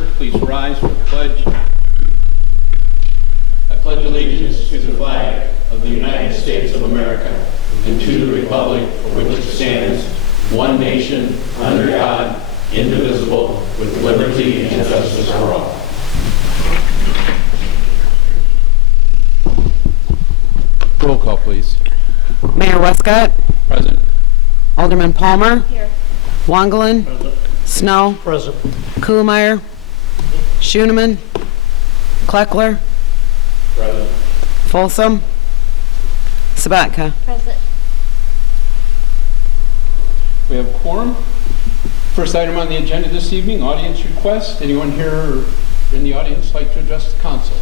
order. Please rise for the pledge. I pledge allegiance to the flag of the United States of America and to the republic for which it stands, one nation, under God, indivisible, with liberty and justice for all. Roll call, please. Mayor Westcott. Present. Alderman Palmer. Here. Wangelin. Present. Snow. Present. Kuhlmeyer. Schoeneman. Kleckler. Present. Folsom. Sabatka. Present. We have a quorum. First item on the agenda this evening, audience request. Anyone here or in the audience like to address the council?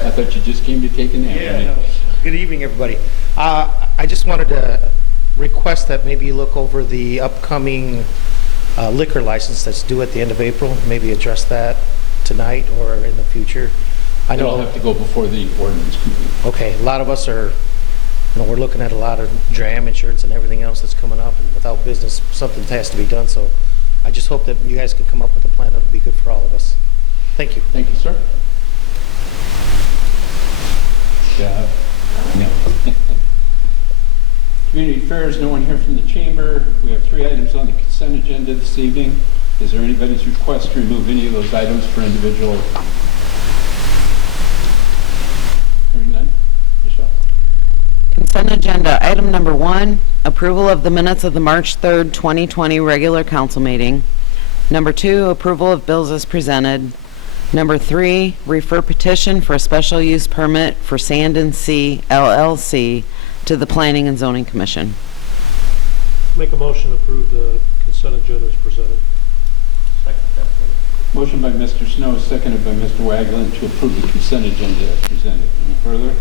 I thought you just came to take a nap. Yeah, no. Good evening, everybody. I just wanted to request that maybe you look over the upcoming liquor license that's due at the end of April. Maybe address that tonight or in the future. I It'll know. have to go before the ordinance committee. Okay, a lot of us are, we're looking at a lot of dram insurance and everything else that's coming up, and without business, something has to be done. So I just hope that you guys could come up with a plan that would be good for all of us. Thank you. Thank you, sir. Yeah. No. Community affairs, no one here from the chamber. We have 3 items on the consent agenda this evening. Is there anybody's request to remove any of those items for individual? Hearing none. Michelle? Consent agenda. Item number 1, approval of the minutes of the March 3rd, 2020 regular council meeting. Number 2, approval of bills as presented. Number 3, refer petition for a special use permit for Sand and Sea LLC to the Planning and Zoning Commission. Make a motion to approve the consent agenda as presented. Second. Motion by Mr. Snow, seconded by Mr. Waglin to approve the consent agenda as presented. Any further?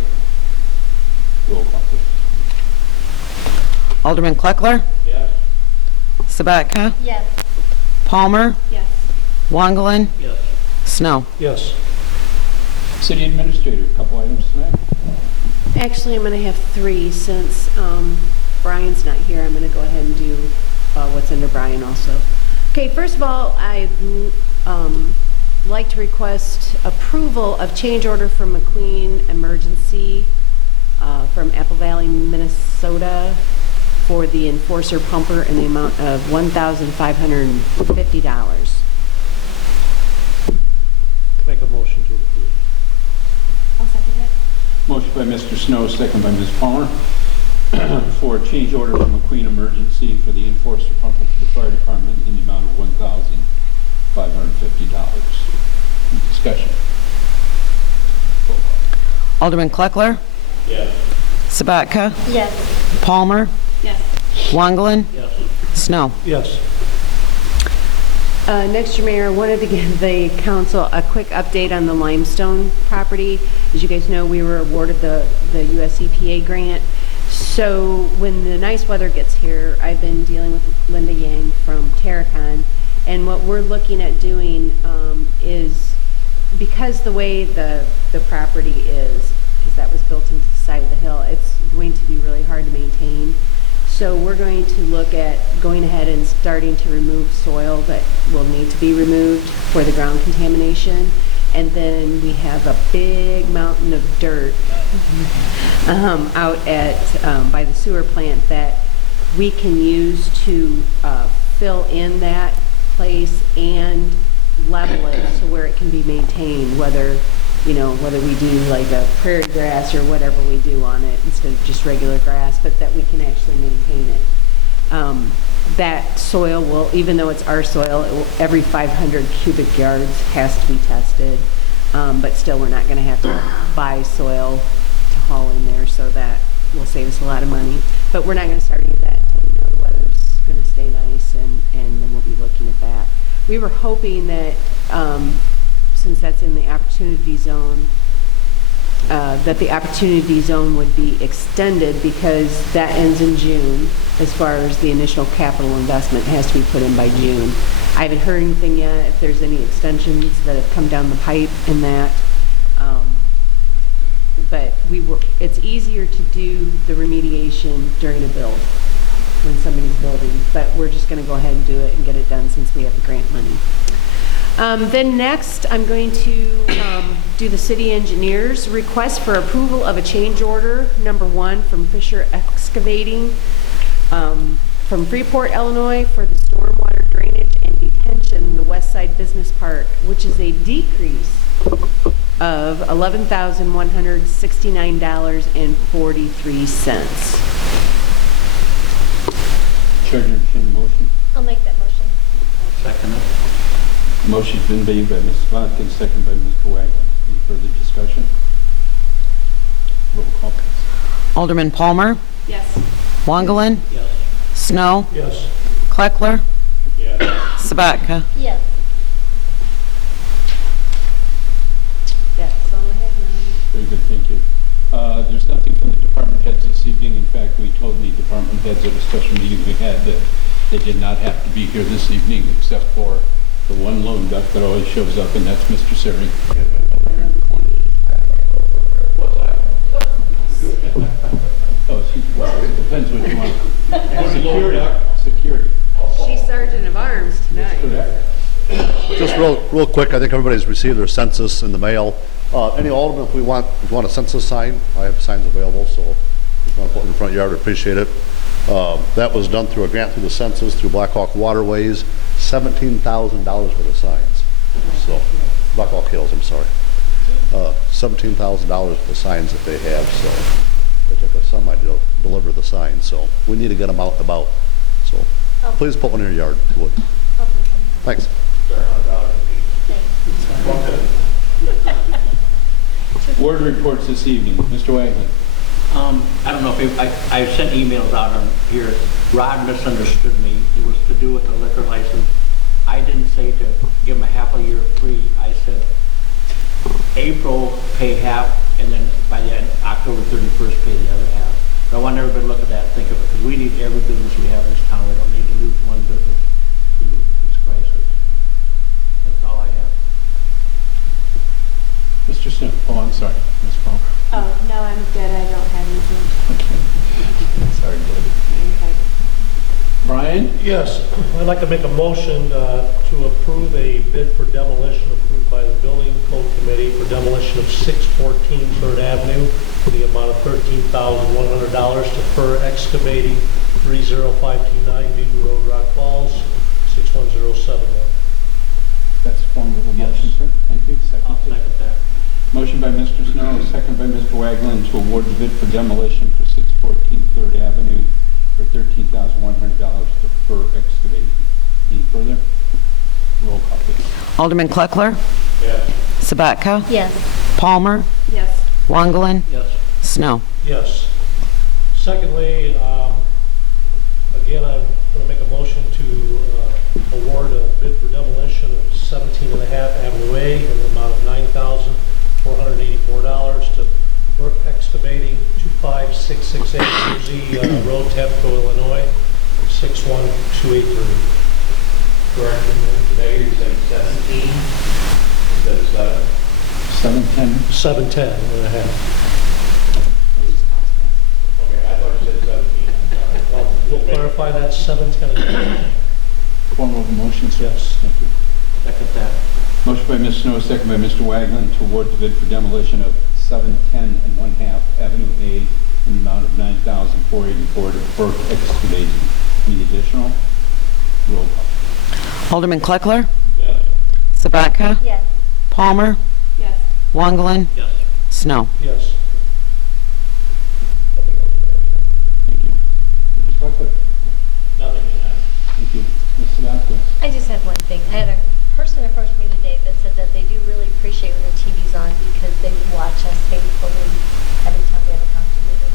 Roll call, please. Alderman Kleckler. Yes. Sabatka. Yes. Palmer. Yes. Wangelin. Yes. Snow. Yes. City administrator, a couple items tonight. Actually, I'm going to have 3 since Brian's not here. I'm going to go ahead and do what's under Brian also. Okay, first of all, I'd like to request approval of change order from McQueen Emergency from Apple Valley, Minnesota for the enforcer pumper in the amount of $1,550. Make a motion to approve. I'll second it. Motion by Mr. Snow, second by Ms. Palmer, for a change order from McQueen Emergency for the enforcer pumper for the fire department in the amount of $1,550. Discussion. Roll call. Alderman Kleckler. Yes. Sabatka. Yes. Palmer. Yes. Wangelin. Yes. Snow. Yes. Next, Your Mayor, I wanted to give the council a quick update on the limestone property. As you guys know, we were awarded the US EPA grant. So when the nice weather gets here, I've been dealing with Linda Yang from Terracon, and what we're looking at doing is, because the way the property is, because that was built into the side of the hill, it's going to be really hard to maintain. So we're going to look at going ahead and starting to remove soil that will need to be removed for the ground contamination. And then we have a big mountain of dirt out at by the sewer plant that we can use to fill in that place and level it so where it can be maintained, whether we do like a prairie grass or whatever we do on it instead of just regular grass, but that we can actually maintain it. That soil will, even though it's our soil, every 500 cubic yards has to be tested, but still we're not going to have to buy soil to haul in there, so that will save us a lot of money. But we're not going to start any of that until we know the weather's going to stay nice, and then we'll be looking at that. We were hoping that since that's in the opportunity zone, that the opportunity zone would be extended, because that ends in June. As far as the initial capital investment has to be put in by June. I haven't heard anything yet if there's any extensions that have come down the pipe in that. But it's easier to do the remediation during a build. when somebody's building, but we're just going to go ahead and do it and get it done since we have the grant money. Then next, I'm going to do the city engineer's request for approval of a change order, number 1, from Fisher Excavating from Freeport, Illinois, for the stormwater drainage and detention in the West Side Business Park, which is a decrease of $11,169.43. Chair, entertain the motion. I'll make that motion. Second it. Motion's been made by Ms. Watkins, second by Mr. Wagner. Any further discussion? Roll call, please. Alderman Palmer. Yes. Wangelin. Yes. Snow. Yes. Kleckler. Yes. Sabatka. Yes. That's all I have now. Very good, thank you. There's nothing from the department heads this evening. In fact, we told the department heads at a special meeting we had that they did not have to be here this evening except for the one lone duck that always shows up, and that's Mr. Siri. Oh, well, it depends what you want. Security. She's Sergeant of Arms tonight. Correct. Just real quick, I think everybody's received their census in the mail. Any alderman, if you want a census sign, I have signs available, so if you want to put it in the front yard, I appreciate it. That was done through a grant through the census, through Blackhawk Waterways, $17,000 worth of signs. So, Blackhawk Hills, I'm sorry. $17,000 worth of signs that they have, so it took us some time to deliver the signs, so we need to get them out and about. So, please put one in your yard, if you would. Thanks. Ward reports this evening. Mr. Wagner. I don't know if I sent emails out on here. Rod misunderstood me. It was to do with the liquor license. I didn't say to give him a half a year free. I said April pay half, and then by the end, October 31st pay the other half. But I want everybody to look at that and think of it, because we need every business we have in this town. We don't need to lose one business to this crisis. That's all I have. Mr. Snow. Oh, I'm sorry. Ms. Palmer. Oh, no, I'm good. I don't have anything. Sorry, David. Brian? Yes, I'd like to make a motion to approve a bid for demolition approved by the Building Code Committee for demolition of 614 3rd Avenue for the amount of $13,100 to Fur Excavating, 30529 Newton Road, Rock Falls, 61071. That's a form of a motion, sir. Thank you. I'll Second. second that. Motion by Mr. Snow, second by Mr. Wagland to award the bid for demolition for 614 3rd Avenue for $13,100 to Fur Excavating. Any further? Roll call, please. Alderman Kleckler. Yes. Sabatka. Yes. Palmer. Yes. Wangelin. Yes. Snow. Yes. Secondly, again, I'm going to make a motion to award a bid for demolition of 17.5 Avenue A in the amount of $9,484 to Brook Excavating, 25668 Jersey Road, Tapco, Illinois, 61283. Correct, today you said 17, instead of 7? 710. 710 and a half. Okay, I thought you said 17, I'm sorry. Well, we'll clarify that, 710 and a half. Form of a motion, sir. Yes. Thank you. Second that. Motion by Ms. Snow, second by Mr. Wagland to award the bid for demolition of 710 1/2 Avenue A in the amount of $9,484 to Burke Excavating. Any additional? Roll call. Alderman Kleckler. Sabatka. Yes. Palmer. Yes. Wangelin. Yes. Snow. Yes. Thank you. Ms. Buckley? Nothing tonight. Thank you. Ms. Sabatka? I just have one thing. I had a person approach me today that said that they do really appreciate when the TV's on because they watch us faithfully every time we have a council meeting.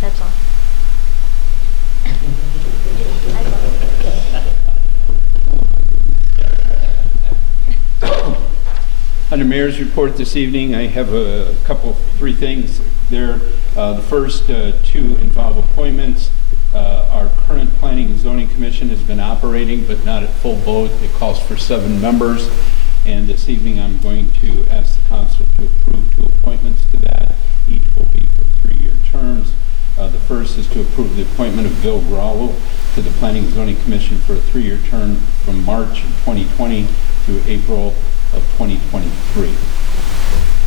That's all. Under Mayor's report this evening, I have three things there. The first two involve appointments. Our current Planning and Zoning Commission has been operating, but not at full vote. It calls for 7 members. And this evening, I'm going to ask the council to approve 2 appointments to that. Each will be for 3-year terms. The first is to approve the appointment of Bill Graulo to the Planning and Zoning Commission for a 3-year term from March of 2020 through April of 2023.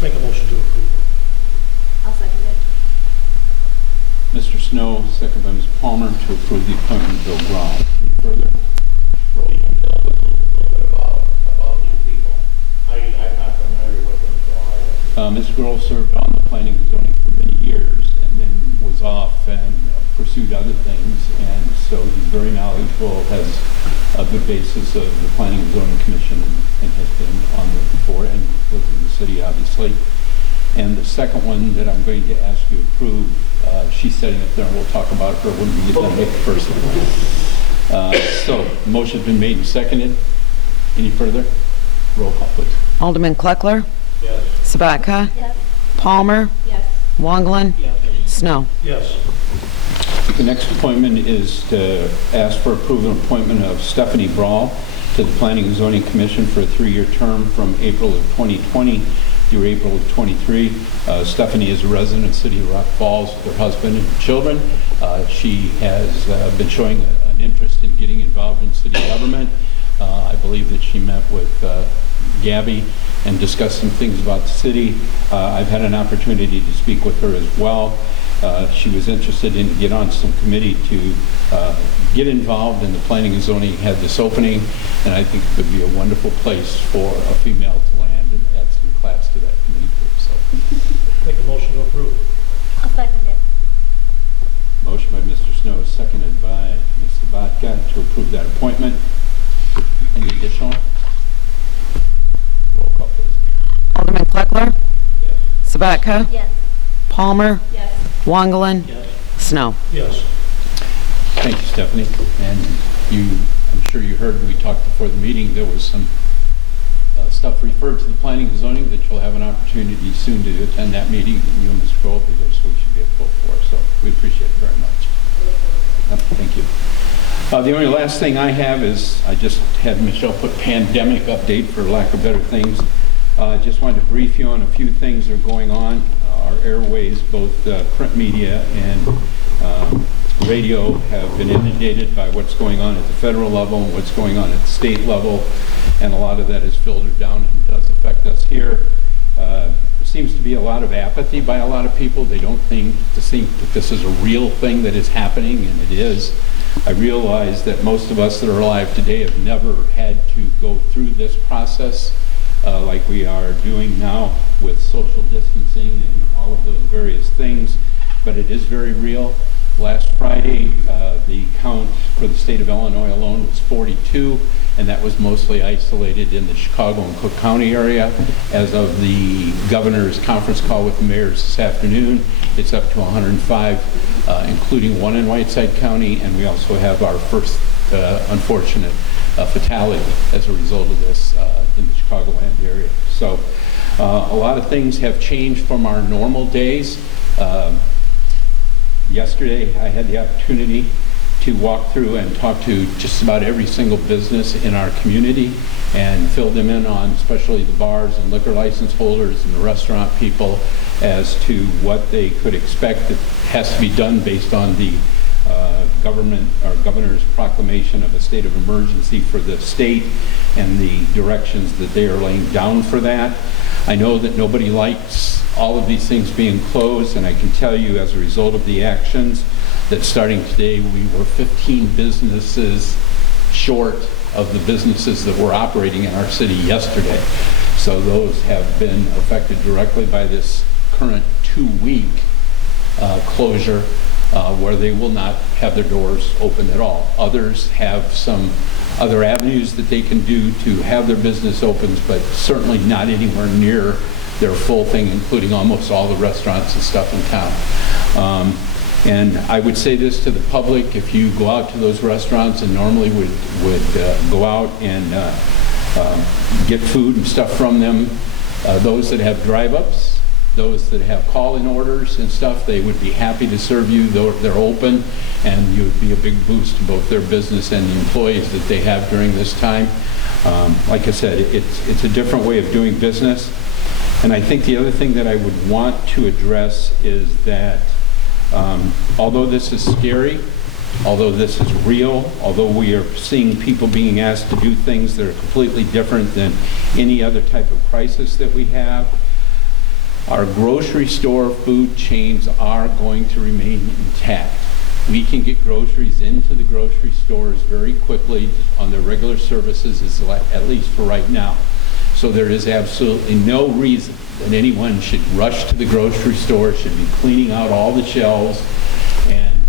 Make a motion to approve. I'll second it. Mr. Snow, second by Ms. Palmer, to approve the appointment of Bill Graulo. Any further? Roll Can you tell us a little bit about these people? I'm not familiar with them, so I don't. Ms. Graulo served on the Planning and Zoning for many years and then was off and pursued other things, and so he's very knowledgeable, has a good basis of the Planning and Zoning Commission, and has been on the board and lives in the city, obviously. And the second one that I'm going to ask you to approve, she's sitting up there, and we'll talk about her when we get done with the first one. So, motion's been made and seconded. Any further? Roll call, please. Alderman Kleckler, Yes. Sabatka, Yes. Palmer, Yes. Wongland, Yes. Snow. Yes. The next appointment is to ask for approval of appointment of Stephanie Brawl to the Planning and Zoning Commission for a 3-year term from April of 2020 through April of 23. Stephanie is a resident of the city of Rock Falls with her husband and children. She has been showing an interest in getting involved in city government. I believe that she met with Gabby and discussed some things about the city. I've had an opportunity to speak with her as well. She was interested in get on some committee to get involved in the planning and zoning, had this opening, and I think it would be a wonderful place for a female to land and add some class to that committee too. So, Make a motion to approve. I'll second it. motion by Mr. Snow, seconded by Ms. Sabatka to approve that appointment. Any additional? Roll call, please. Alderman Kleckler, Yes. Sabatka, Yes. Palmer, Yes. Wongland, Yes. Snow. Yes. Thank you, Stephanie. And I'm sure you heard when we talked before the meeting, there was some stuff referred to the planning and zoning that you'll have an opportunity soon to attend that meeting. And you and Ms. Grohl will be there, so we should be at full force. So we appreciate it very much. Thank you. The only last thing I have is I just had Michelle put pandemic update, for lack of better things. I just wanted to brief you on a few things that are going on. Our airways, both print media and radio, have been inundated by what's going on at the federal level and what's going on at the state level, and a lot of that is filtered down and does affect us here. There seems to be a lot of apathy by a lot of people. They don't think that this is a real thing that is happening, and it is. I realize that most of us that are alive today have never had to go through this process like we are doing now with social distancing and all of those various things, but it is very real. Last Friday, the count for the state of Illinois alone was 42, and that was mostly isolated in the Chicago and Cook County area. As of the governor's conference call with the mayors this afternoon, it's up to 105, including one in Whiteside County, and we also have our first unfortunate fatality as a result of this in the Chicagoland area. So a lot of things have changed from our normal days. Yesterday, I had the opportunity to walk through and talk to just about every single business in our community and fill them in on especially the bars and liquor license holders and the restaurant people as to what they could expect that has to be done based on the governor's proclamation of a state of emergency for the state and the directions that they are laying down for that. I know that nobody likes all of these things being closed, and I can tell you as a result of the actions that starting today we were 15 businesses short of the businesses that were operating in our city yesterday. So those have been affected directly by this current 2-week closure where they will not have their doors open at all. Others have some other avenues that they can do to have their business open, but certainly not anywhere near their full thing, including almost all the restaurants and stuff in town. And I would say this to the public: if you go out to those restaurants and normally would go out and get food and stuff from them, those that have drive-ups, those that have call-in orders and stuff, they would be happy to serve you. They're open, and you would be a big boost to both their business and the employees that they have during this time. Like I said, it's a different way of doing business. And I think the other thing that I would want to address is that Although this is scary, although this is real, although we are seeing people being asked to do things that are completely different than any other type of crisis that we have, our grocery store food chains are going to remain intact. We can get groceries into the grocery stores very quickly on their regular services, at least for right now. So there is absolutely no reason that anyone should rush to the grocery store, should be cleaning out all the shelves and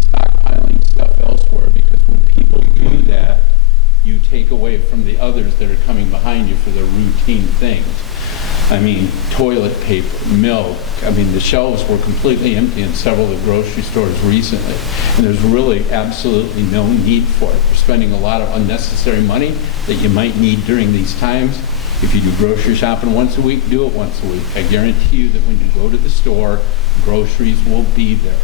stockpiling stuff elsewhere, because when people do that, you take away from the others that are coming behind you for their routine things. I mean, toilet paper, milk. I mean, the shelves were completely empty in several of the grocery stores recently. And there's really absolutely no need for it. You're spending a lot of unnecessary money that you might need during these times. If you do grocery shopping once a week, do it once a week. I guarantee you that when you go to the store, groceries will be there.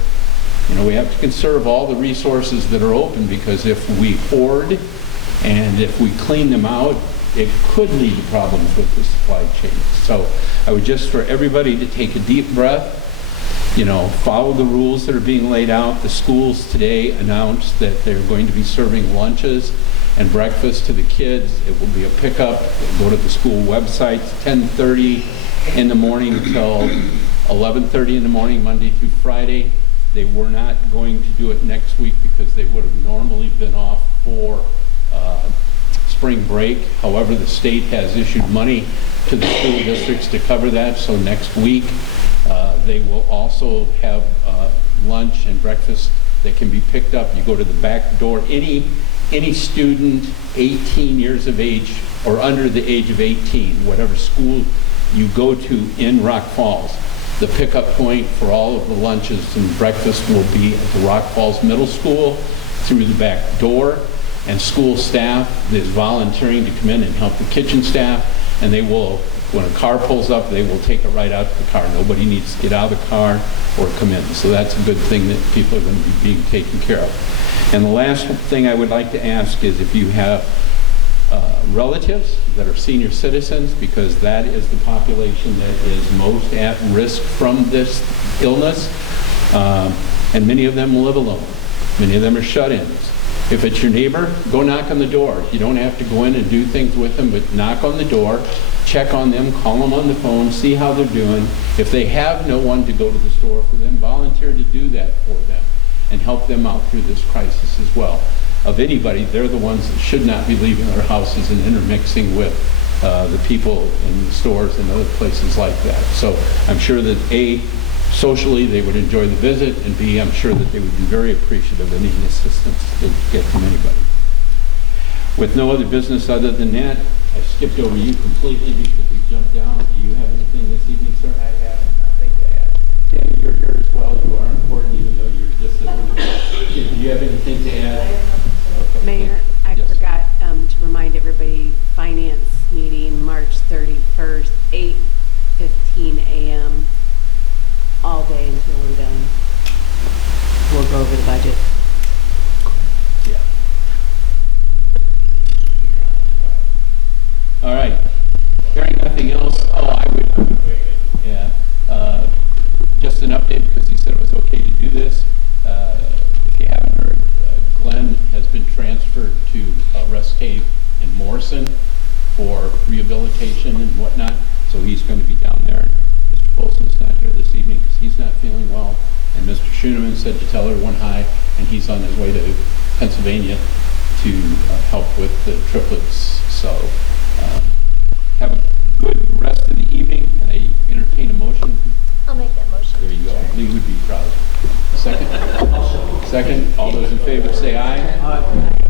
You know, we have to conserve all the resources that are open, because if we hoard and if we clean them out, it could lead to problems with the supply chain. So I would just, for everybody to take a deep breath, you know, follow the rules that are being laid out. The schools today announced that they're going to be serving lunches and breakfast to the kids. It will be a pickup. Go to the school website, 10:30 in the morning until 11:30 in the morning, Monday through Friday. They were not going to do it next week because they would have normally been off for spring break. However, the state has issued money to the school districts to cover that, so next week they will also have lunch and breakfast that can be picked up. You go to the back door. Any student 18 years of age or under the age of 18, whatever school you go to in Rock Falls, the pickup point for all of the lunches and breakfast will be at the Rock Falls Middle School through the back door. And school staff is volunteering to come in and help the kitchen staff, and they will, when a car pulls up, they will take it right out to the car. Nobody needs to get out of the car or come in. So that's a good thing that people are going to be being taken care of. And the last thing I would like to ask is if you have relatives that are senior citizens, because that is the population that is most at risk from this illness, and many of them live alone. Many of them are shut-ins. If it's your neighbor, go knock on the door. You don't have to go in and do things with them, but knock on the door, check on them, call them on the phone, see how they're doing. If they have no one to go to the store for them, volunteer to do that for them and help them out through this crisis as well. Of anybody, they're the ones that should not be leaving their houses and intermixing with the people in the stores and other places like that. So I'm sure that A, socially they would enjoy the visit, and B, I'm sure that they would be very appreciative of any assistance they get from anybody. With no other business other than that, I skipped over you completely because we jumped down. Do you have anything this evening, sir? I have nothing to add. Tammy, you're here as well. You are important even though you're just a little bit. Do you have anything to add? Okay. Mayor, I Yes. forgot to remind everybody, finance meeting March 31st, 8:15 a.m. all day until we're done. We'll go over the budget. Yeah. All right. Hearing nothing else, I would, yeah. Just an update because he said it was okay to do this. If you haven't heard, Glenn has been transferred to Rest Cave in Morrison for rehabilitation and whatnot, so he's going to be down there. Mr. Polson's not here this evening because he's not feeling well, and Mr. Schoeneman said to tell everyone hi, and he's on his way to Pennsylvania to help with the triplets. So have a good rest of the evening, and I entertain a motion. I'll make that motion. There you go. Sure. Lee would be proud. Second? Second. All those in favor say aye. Aye.